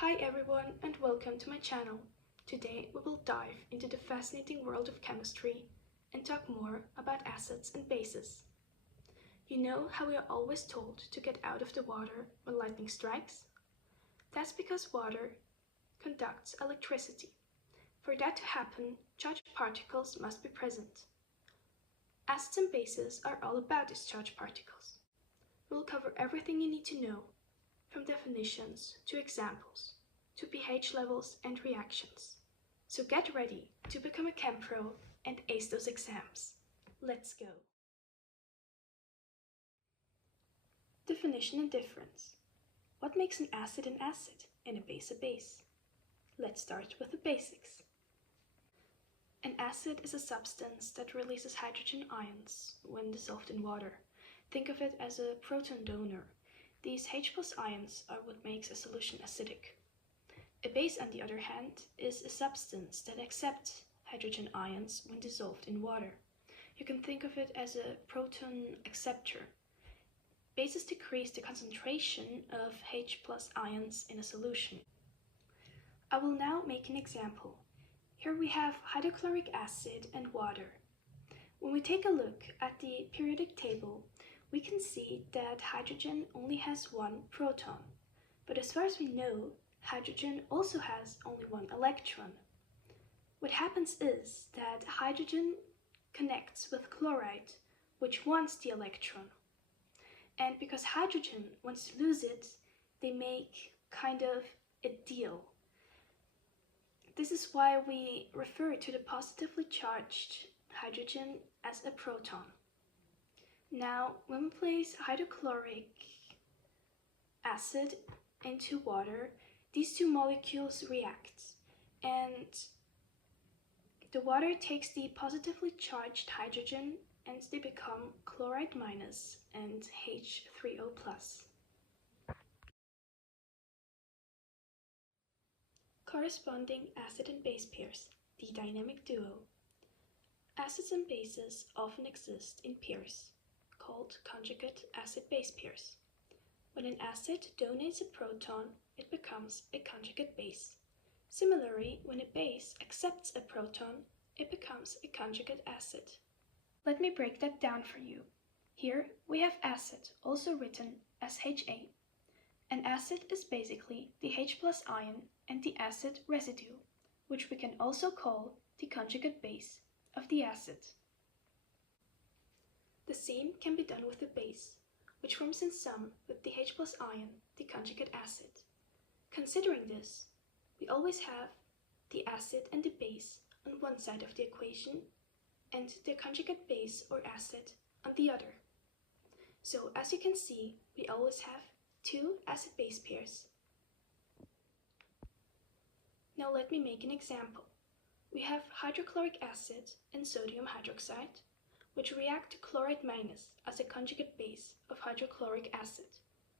Hi everyone and welcome to my channel. Today we will dive into the fascinating world of chemistry and talk more about acids and bases. You know how we are always told to get out of the water when lightning strikes? That's because water conducts electricity. For that to happen, charged particles must be present. Acids and bases are all about these charged particles. We'll cover everything you need to know, from definitions to examples, to pH levels and reactions. So get ready to become a chem pro and ace those exams. Let's go! Definition and difference. What makes an acid and a base a base? Let's start with the basics. An acid is a substance that releases hydrogen ions when dissolved in water. Think of it as a proton donor. These H+ ions are what makes a solution acidic. A base, on the other hand, is a substance that accepts hydrogen ions when dissolved in water. You can think of it as a proton acceptor. Bases decrease the concentration of H+ ions in a solution. I will now make an example. Here we have hydrochloric acid and water. When we take a look at the periodic table, we can see that hydrogen only has one proton. But as far as we know, hydrogen also has only one electron. What happens is that hydrogen connects with chloride, which wants the electron. And because hydrogen wants to lose it, they make kind of a deal. This is why we refer to the positively charged hydrogen as a proton. Now, when we place hydrochloric acid into water, these two molecules react, and the water takes the positively charged hydrogen and they become chloride minus and H3O plus. Corresponding acid and base pairs, the dynamic duo. Acids and bases often exist in pairs, called conjugate acid-base pairs. When an acid donates a proton, it becomes a conjugate base. Similarly, when a base accepts a proton, it becomes a conjugate acid. Let me break that down for you. Here we have acid, also written as HA. An acid is basically the H+ ion and the acid residue, which we can also call the conjugate base of the acid. The same can be done with the base, which forms in sum with the H+ ion, the conjugate acid. Considering this, we always have the acid and the base on one side of the equation and the conjugate base or acid on the other. So as you can see, we always have two acid-base pairs. Now let me make an example. We have hydrochloric acid and sodium hydroxide, which react to chloride minus as a conjugate base of hydrochloric acid,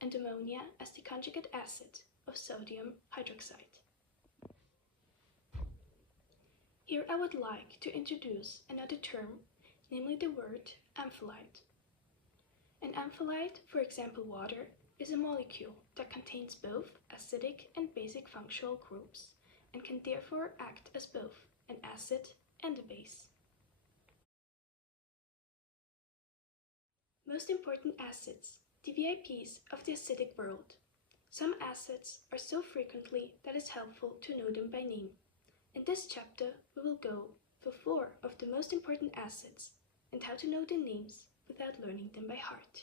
and ammonia as the conjugate acid of sodium hydroxide. Here I would like to introduce another term, namely the word amphelite. An amphelite, for example water, is a molecule that contains both acidic and basic functional groups and can therefore act as both an acid and a base. Most important acids, the VIPs of the acidic world. Some acids are so frequently that it's helpful to know them by name. In this chapter, we will go through 4 of the most important acids and how to know their names without learning them by heart.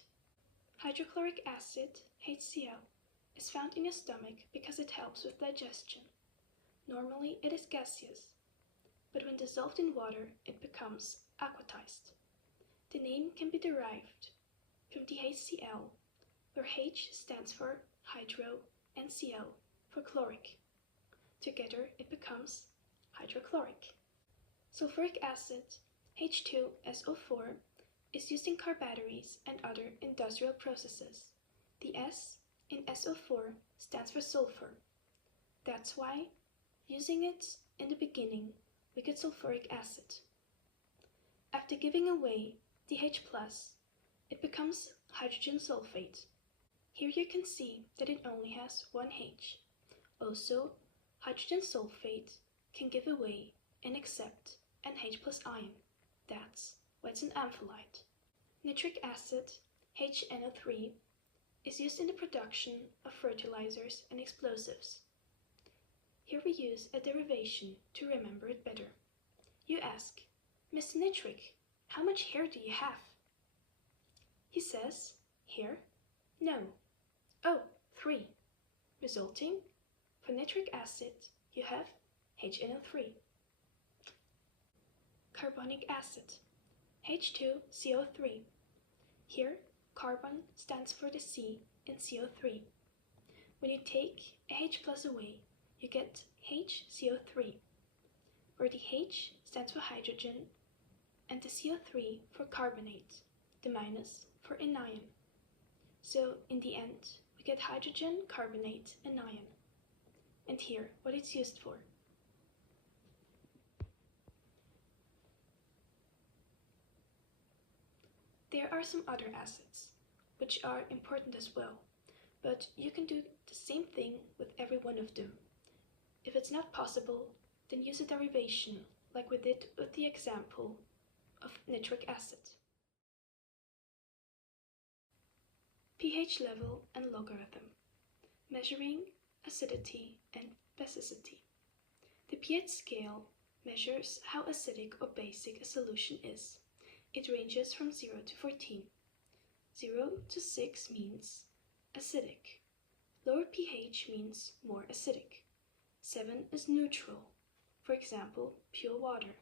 Hydrochloric acid, HCl, is found in your stomach because it helps with digestion. Normally it is gaseous, but when dissolved in water it becomes aquatized. The name can be derived from the HCl, where H stands for hydro and Cl for chloric. Together it becomes hydrochloric. Sulfuric acid, H2SO4, is used in car batteries and other industrial processes. The S in SO4 stands for sulfur. That's why, using it in the beginning, we get sulfuric acid. After giving away the H+, it becomes hydrogen sulfate. Here you can see that it only has one H. Also, hydrogen sulfate can give away and accept NH plus ion. That's why it's an amphiolite. Nitric acid, HNO3, is used in the production of fertilizers and explosives. Here we use a derivation to remember it better. You ask, Mr. Nitric, how much hair do you have? He says, hair? No. Oh, 3. Resulting, for nitric acid, you have HNO3. Carbonic acid, H2CO3. Here, carbon stands for the C in CO3. When you take a H plus away, you get HCO3, where the H stands for hydrogen and the CO3 for carbonate, the minus for anion. So in the end, we get hydrogen, carbonate, anion. And here, what it's used for. There are some other acids, which are important as well, but you can do the same thing with every one of them. If it's not possible, then use a derivation, like we did with the example of nitric acid. pH level and logarithm, measuring acidity and basicity. The pH scale measures how acidic or basic a solution is. It ranges from 0 to 14. 0 to 6 means acidic. Lower pH means more acidic. 7 is neutral, for example, pure water.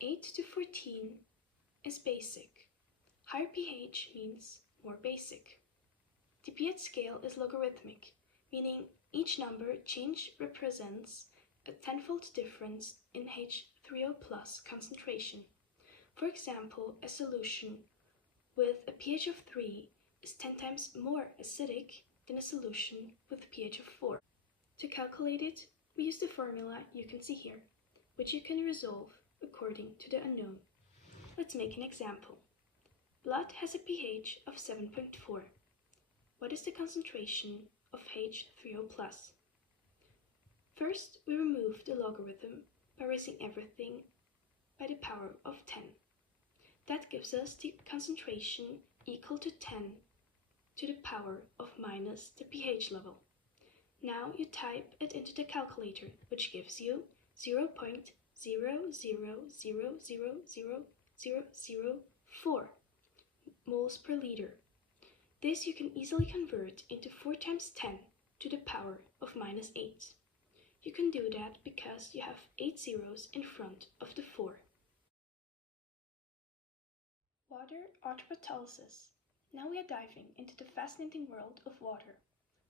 8 to 14 is basic. Higher pH means more basic. The pH scale is logarithmic, meaning each number change represents a tenfold difference in H3O plus concentration. For example, a solution with a pH of 3 is 10 times more acidic than a solution with a pH of 4. To calculate it, we use the formula you can see here, which you can resolve according to the unknown. Let's make an example. Blood has a pH of 7.4. What is the concentration of H3O plus? First, we remove the logarithm by raising everything by the power of 10. That gives us the concentration equal to 10 to the power of minus the pH level. Now you type it into the calculator, which gives you 0.000000004 moles per liter. This you can easily convert into 4 times 10 to the power of minus 8. You can do that because you have 8 zeros in front of the 4. Water autophotolysis. Now we are diving into the fascinating world of water,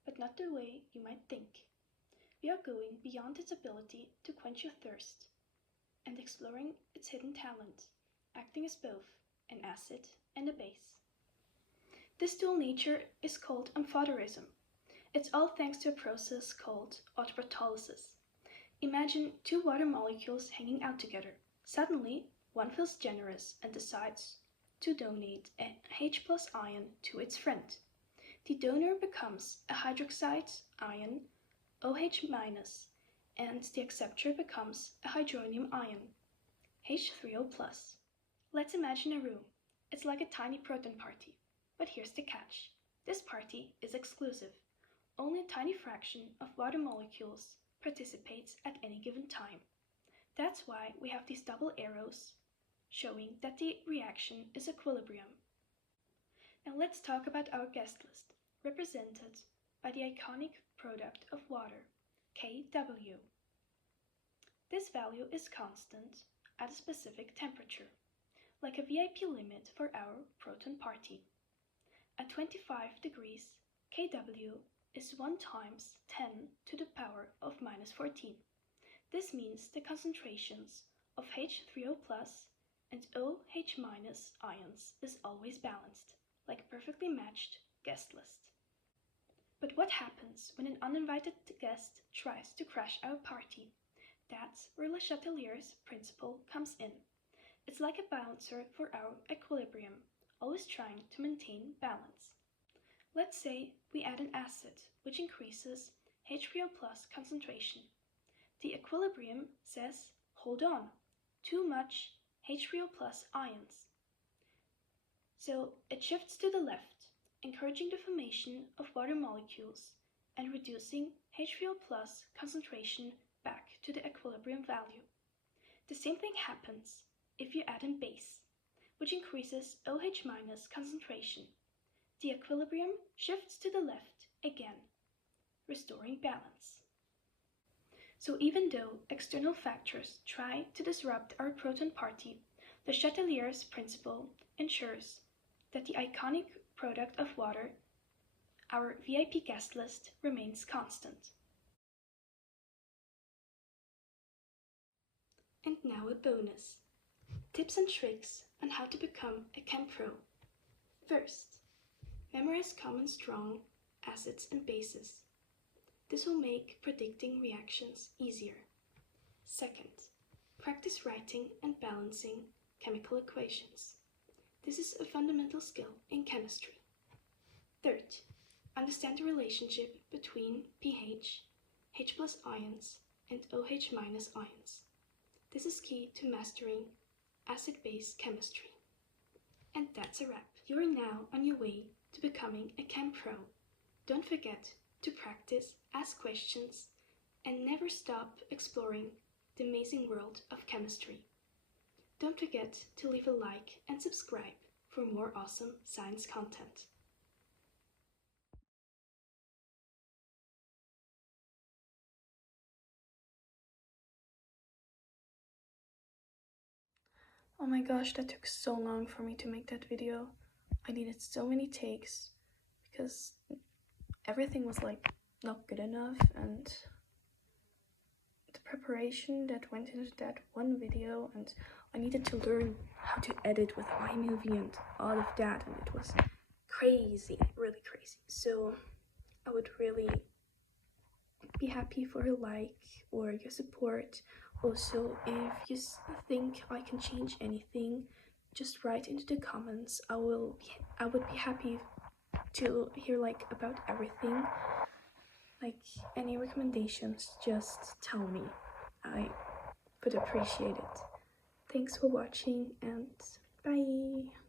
but not the way you might think. We are going beyond its ability to quench your thirst and exploring its hidden talent, acting as both an acid and a base. This dual nature is called amphoterism. It's all thanks to a process called autophotolysis. Imagine 2 water molecules hanging out together. Suddenly, one feels generous and decides to donate a H plus ion to its friend. The donor becomes a hydroxide ion, OH minus, and the acceptor becomes a hydronium ion, H3O plus. Let's imagine a room. It's like a tiny proton party. But here's the catch. This party is exclusive. Only a tiny fraction of water molecules participates at any given time. That's why we have these double arrows showing that the reaction is equilibrium. Now let's talk about our guest list, represented by the iconic product of water, Kw. This value is constant at a specific temperature, like a VIP limit for our proton party. At 25 degrees, Kw is 1 times 10 to the power of minus 14. This means the concentrations of H3O plus and OH minus ions is always balanced, like a perfectly matched guest list. But what happens when an uninvited guest tries to crash our party? That's where Le Chatelier's principle comes in. It's like a balancer for our equilibrium, always trying to maintain balance. Let's say we add an acid, which increases H3O plus concentration. The equilibrium says, hold on, too much H3O plus ions. So it shifts to the left, encouraging the formation of water molecules and reducing H3O plus concentration back to the equilibrium value. The same thing happens if you add in base, which increases OH minus concentration. The equilibrium shifts to the left again, restoring balance. So even though external factors try to disrupt our proton party, the Chatelier's principle ensures that the iconic product of water, our VIP guest list, remains constant. And now a bonus. Tips and tricks on how to become a Chem Pro. First, memorize common strong acids and bases. This will make predicting reactions easier. Second, practice writing and balancing chemical equations. This is a fundamental skill in chemistry. Third, understand the relationship between pH, H plus ions, and OH minus ions. This is key to mastering acid-base chemistry. And that's a wrap. You are now on your way to becoming a Chem Pro. Don't forget to practice, ask questions, and never stop exploring the amazing world of chemistry. Don't forget to leave a like and subscribe for more awesome science content. Oh my gosh, that took so long for me to make that video. I needed so many takes because everything was like not good enough, and the preparation that went into that one video, and I needed to learn how to edit with iMovie and all of that, and it was crazy, really crazy. So I would really be happy for a like or your support. Also, if you think I can change anything, just write into the comments. I would be happy to hear like about everything. Like any recommendations, just tell me. I would appreciate it. Thanks for watching and bye.